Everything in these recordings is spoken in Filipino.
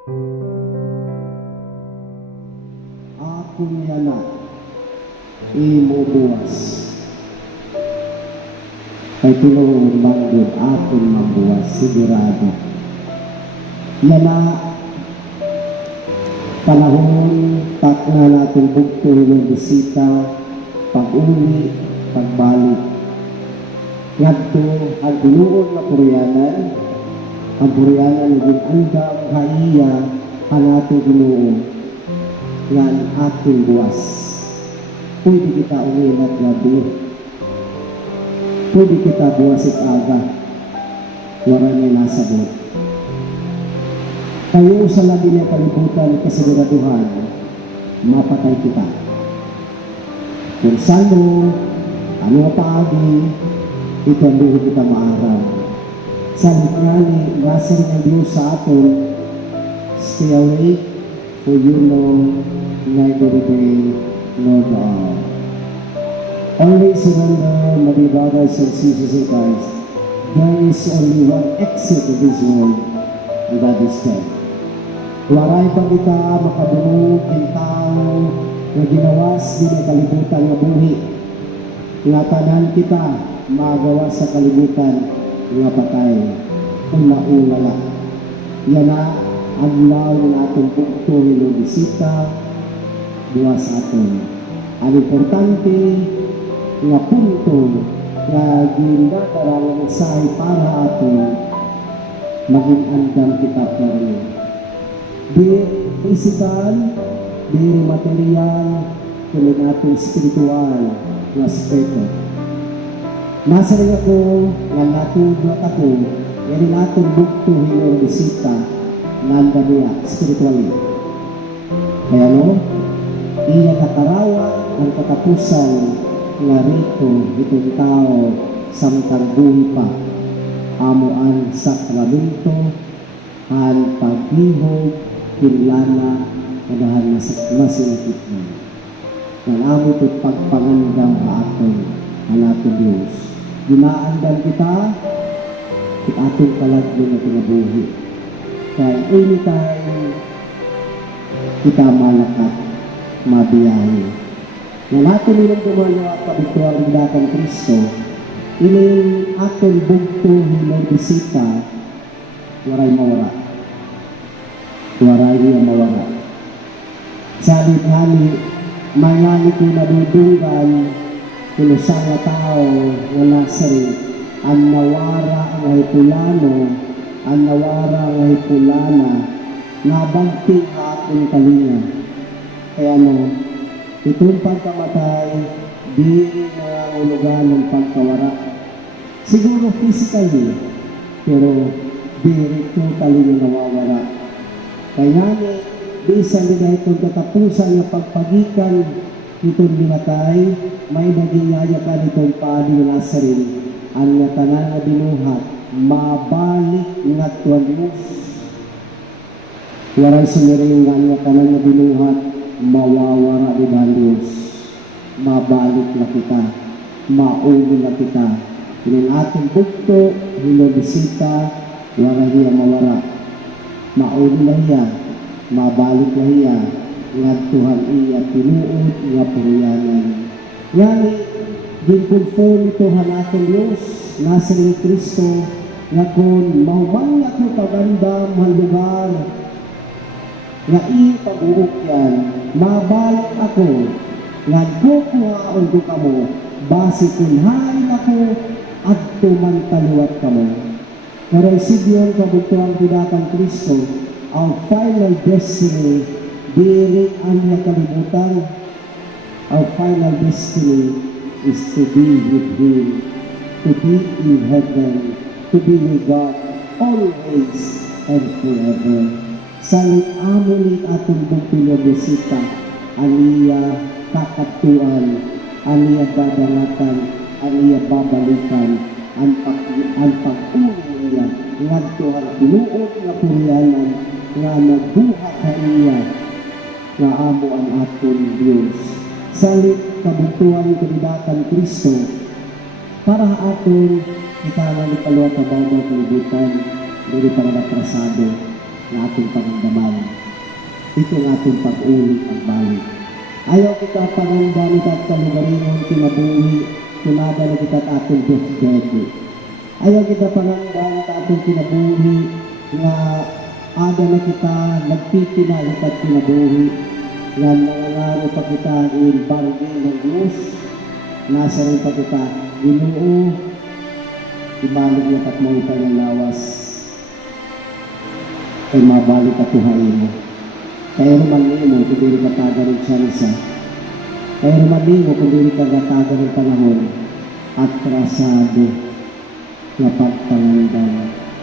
Akong yana, imo buwas. Kay tinuong manggod, akong mabuwas, sigurado. Yana, panahon, takna natin bugto ng bisita, pag-uli, pagbalik. Ngadto, ang tinuong na puryanan, ang puryanan ng andam, haiya, ang ating tinuong, ng ating buwas. Pwede kita umilat gabi. Pwede kita buwasit aga. Wala may nasabot. Kayo sa labi ng kalibutan kasiguraduhan, mapatay kita. Kung saan ano paagi, ito ang buhay kita maaraw. Sa likali, nasa rin ang Diyos sa atin, stay awake, for you know neither the day nor the hour. Always remember, my dear brothers and sisters in Christ, there is only one exit of this world, and that is death. Waray pa kita makadungog ng tao na ginawas din ang kalibutan ng buhi. Nga tanan kita magawa sa kalibutan nga patay. Una-una. Yan na ang law ng atong bugto ng bisita buwas aton. Ang importante nga punto nga gindadarang say para aton maging andam kita pero di physical, di material, kundi natin spiritual na aspekto. Nasa rin ako nga natudot ako yan natin bugto ng bisita nanda niya spiritually. Kaya no, iya nakarawa ang katapusan nga rito itong tao samtang buhi pa amuan sakramento han paghihog kinlana kadahan masinakit na ng amo ito't pagpangandam ka aton ang ating Diyos. Ginaandam kita at atong kalaglo na tinabuhi. Kaya anytime kita malakat, mabiyahe. Nga natin nilang gumalawa at kabituang rindakan Kristo, ining aton bugto hilang bisita, waray mawara. Waray niya mawara. Sabi kani, mayani ko nadudungan, kulusang na tao na nasari, ang nawara ang hipulano, ang nawara ang hipulana, nabagting akong kalinga. Kaya no, itong pagkamatay, di na ulugan ng pagkawara. Siguro physically, pero di ito tali na nawawara. Kaya ni, bisan nila itong katapusan ng pagpagikan itong binatay, may naging yayakan itong paano na nasarin, ang tanan na binuhat, mabalik nga tuwan Diyos. Waray sumiring nga tanan na binuhat, mawawara din ang Diyos. Mabalik na kita, maulo na kita. Kinin ating bugto, hilobisita, waray niya mawara. Maulo na niya, mabalik na niya, nga Tuhan iya pinuod, nga puriyanan. Yani, ginconform ito hanatong Diyos, nasa rin Kristo, nga kung maumang ako pagandam ang lugar, nga iyong pag-uok yan, mabalik ako, nga kukuhaon ko kamo, base kung hain ako, at tumantaliwat kamo. Pero isibyon kabugtuang pidakan Kristo, ang final destiny, diri ang niya kalibutan. Our final destiny is to be with Him, to be in heaven, to be with God always and forever. Salit amulit atong bugpilobisita, aniya kakatuan, aniya dadalatan, aniya babalikan, ang pag-uwi niya, ngadto ang tinuod nga puriyanan, nga nagbuhat na iya, nga amo ang aton Diyos. Salit kabuntuan kandidakan Kristo, para aton kita na ikaluwa kabaw ng kalibutan, hindi para naprasado. na atong pangandaman. Ito ang atong pag-ulit ang balik. Ayaw kita pangandaman at kalugaringon kinabuhi, kunada na kita at atong Diyos. Ayaw kita pangandaman at atong kinabuhi, nga ada na kita nagpipinalit at kinabuhi, nga nangangaro pa kita in bargain ng Diyos, nasa rin pa kita, Ginoo, ibalik niya at maupay ng lawas, ay mabalik at tuhain mo. Kaya rumalin mo kung dili ka taga rin siya nisa. Kaya rumalin mo kung dili ka taga rin panahon, atrasado nga pagpangandam,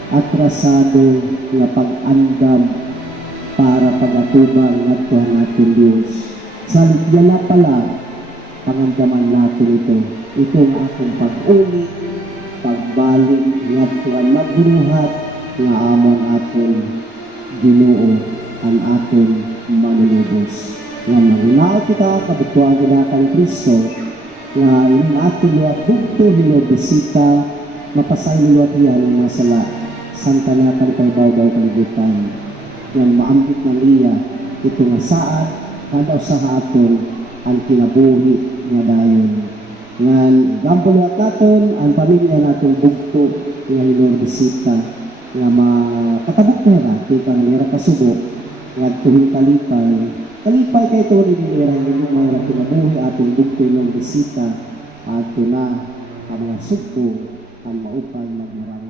atrasado nga pag-andam para pagatubang at kuhan natin Diyos. Sa yan na pala, pangandaman natin ito. Ito ang akong pag-ulit, pagbalik, nga kuhan magbuhat, nga amon aton Ginoo ang aton manunubos. Nga magunaw kita, kabituan nila kang Kristo, nga yung aton liwat bukto, liwat bisita, mapasay liwat yan ang masala, santa na kang kaybaw kalibutan. Nga maambit ng iya, ito nga saan, kada sa aton ang kinabuhi nga dayon. Nga gampulat naton, ang pamilya naton bukto, nga liwat bisita, nga makatabok na na, kaya nga kasubo, nga tuwing kalipay kayo ito rin nila yung mga kinabuhi atong bukto ng bisita, ato na ang mga sugpo, ang maupay magmarami.